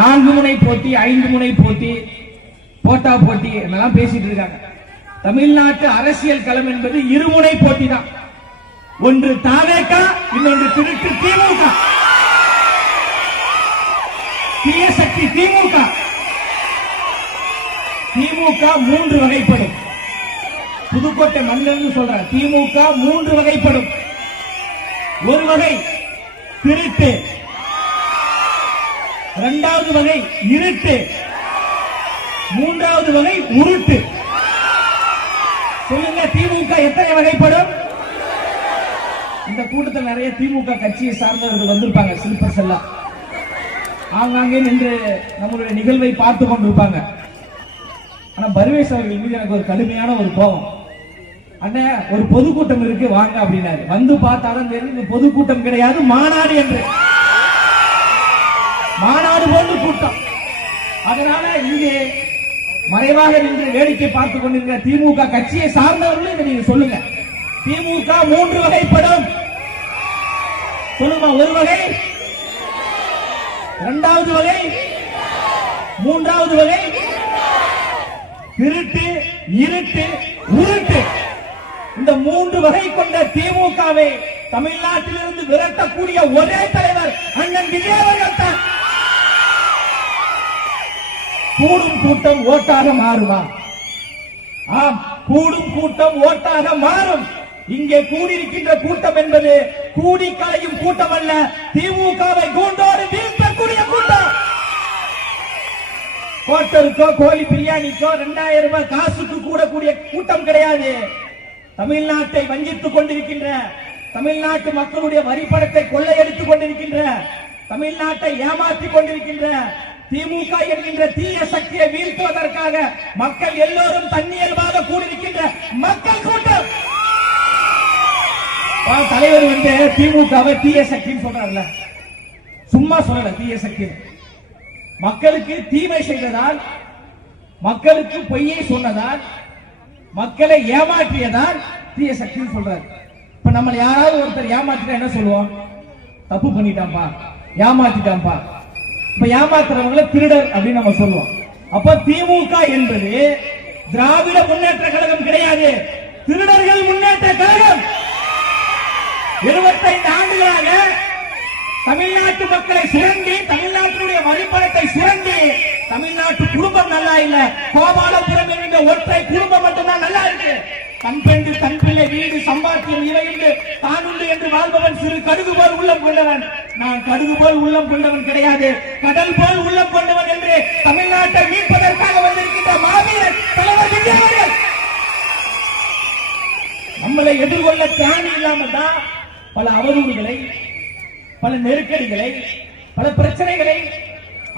4 முனை போட்டி, 5 முனை போட்டி, போட்டா போட்டி எல்லாம் பேசிட்டு இருக்காங்க. தமிழ்நாட்டு அரசியல் களம் என்பது இருமுனை போட்டி தான். ஒன்று தாவேக, இன்னொன்று திருட்டு திமுக. தீய சக்தி திமுக. திமுக 3 வகைப்படும். புதுக்கோட்டை மன்னன் சொல்ற திமுக 3 வகைப்படும். ஒரு வகை திருட்டு, இரண்டாவது வகை இருட்டு, மூன்றாவது வகை உருட்டு. சொல்லுங்க, திமுக எத்தனை வகைப்படும்? இந்த கூட்டத்தில் நிறைய திமுக கட்சியை சார்ந்தவர்கள் வந்திருப்பாங்க. சில்பர்ஸ் எல்லாம் ஆங்காங்கே நின்று நம்மளுடைய நிகழ்வை பார்த்து கொண்டிருப்பாங்க. ஆனா பர்வேஸ் அவர்கள் மீது எனக்கு ஒரு கடுமையான ஒரு கோபம். அண்ணா, ஒரு பொதுக்கூட்டம் இருக்கு வாங்க அப்படின்னாரு. வந்து பார்த்தாலும் தெரியும் பொதுக்கூட்டம் கிடையாது, மாநாடு என்று. மாநாடு போன்ற கூட்டம். அதனால இங்கே மறைவாக நின்று வேடிக்கை பார்த்துக் கொண்டிருக்கிற திமுக கட்சியை சார்ந்தவர்களும் இதை நீங்க சொல்லுங்க. திமுக 3 வகைப்படும். சொல்லுங்க, ஒரு வகை, இரண்டாவது வகை, மூன்றாவது வகை திருட்டு, இருட்டு, உருட்டு. இந்த 3 வகை கொண்ட திமுகவை தமிழ்நாட்டிலிருந்து விரட்டக்கூடிய ஒரே தலைவர் அண்ணன் விஜய் அவர்கள் தான். கூடும் கூட்டம் ஓட்டாக மாறுமா? ஆம், கூடும் கூட்டம் ஓட்டாக மாறும். இங்கே கூடியிருக்கின்ற கூட்டம் என்பது கூடி கலையும் கூட்டம் அல்ல, திமுகவை கூண்டோடு வீழ்த்தக்கூடிய கூட்டம். கோட்டருக்கோ கோழி பிரியாணிக்கோ 2000 ரூபாய் காசுக்கு கூடக்கூடிய கூட்டம் கிடையாது. தமிழ்நாட்டை வஞ்சித்துக் கொண்டிருக்கின்ற, தமிழ்நாட்டு மக்களுடைய வரிப்பணத்தை கொள்ளையடித்துக் கொண்டிருக்கின்ற, தமிழ்நாட்டை ஏமாற்றிக் கொண்டிருக்கின்ற திமுக என்கின்ற தீய சக்தியை வீழ்த்துவதற்காக மக்கள் எல்லோரும் தன்னியல்பாக கூடியிருக்கின்ற மக்கள் கூட்டம். தலைவர் வந்து திமுகவை தீய சக்தின்னு சொல்றாருல, சும்மா சொல்லல. தீய சக்தி மக்களுக்கு தீமை செய்ததால், மக்களுக்கு பொய்யை சொன்னதால், மக்களை ஏமாற்றியதால் தீய சக்தின்னு சொல்றாரு. இப்ப நம்ம யாராவது ஒருத்தர் ஏமாற்றிட்டா என்ன சொல்லுவோம்? தப்பு பண்ணிட்டான்பா, ஏமாத்திட்டான்பா. இப்ப ஏமாத்துறவங்களை திருடர் அப்படின்னு நம்ம சொல்லுவோம். அப்ப திமுக என்பது திராவிட முன்னேற்ற கழகம் கிடையாது, திருடர்கள் முன்னேற்ற கழகம். 75 ஆண்டுகளாக தமிழ்நாட்டு மக்களை சுரண்டி, தமிழ்நாட்டினுடைய வரிப்பணத்தை சுரண்டி, தமிழ்நாட்டு குடும்பம் நல்லா இல்ல. கோபாலபுரம் என்கிற ஒற்றை குடும்பம் மட்டும்தான் நல்லா இருக்கு. தன் பெண்டு, தன் பிள்ளை, வீடு, சம்பாத்தியம் இவை என்று தானுண்டு என்று வாழ்பவன் சிறு கடுகு போல் உள்ளம் கொண்டவன். நான் கடுகு போல் உள்ளம் கொண்டவன் கிடையாது, கடல் போல் உள்ளம் கொண்டவன் என்று தமிழ்நாட்டை மீட்பதற்காக வந்திருக்கின்ற மாவீரன் தலைவர் விஜய் அவர்கள். நம்மளை எதிர்கொள்ள திராணி இல்லாமல் தான் பல அவதூறுகளை, பல நெருக்கடிகளை, பல பிரச்சனைகளை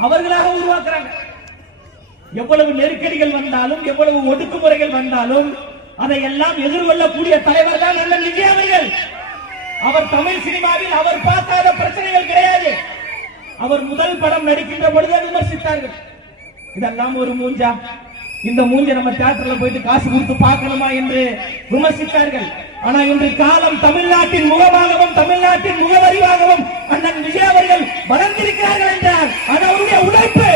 அவர்களாக உருவாக்குறாங்க. எவ்வளவு நெருக்கடிகள் வந்தாலும், எவ்வளவு ஒடுக்குமுறைகள் வந்தாலும் அதையெல்லாம் எதிர்கொள்ளக்கூடிய தலைவர் தான் அண்ணன் விஜய் அவர்கள். அவர் தமிழ் சினிமாவில் அவர் பார்க்காத பிரச்சனைகள் கிடையாது. அவர் முதல் படம் நடிக்கின்ற பொழுது விமர்சித்தார்கள். இதெல்லாம் ஒரு மூஞ்சா, இந்த மூஞ்ச நம்ம தியேட்டர்ல போயிட்டு காசு கொடுத்து பார்க்கணுமா என்று விமர்சித்தார்கள். ஆனா இன்று காலம் தமிழ்நாட்டின் முகமாகவும், தமிழ்நாட்டின் முகவரிவாகவும் அண்ணன் விஜய் அவர்கள் வளர்ந்திருக்கிறார்கள் என்றார். அது அவருடைய உழைப்பு.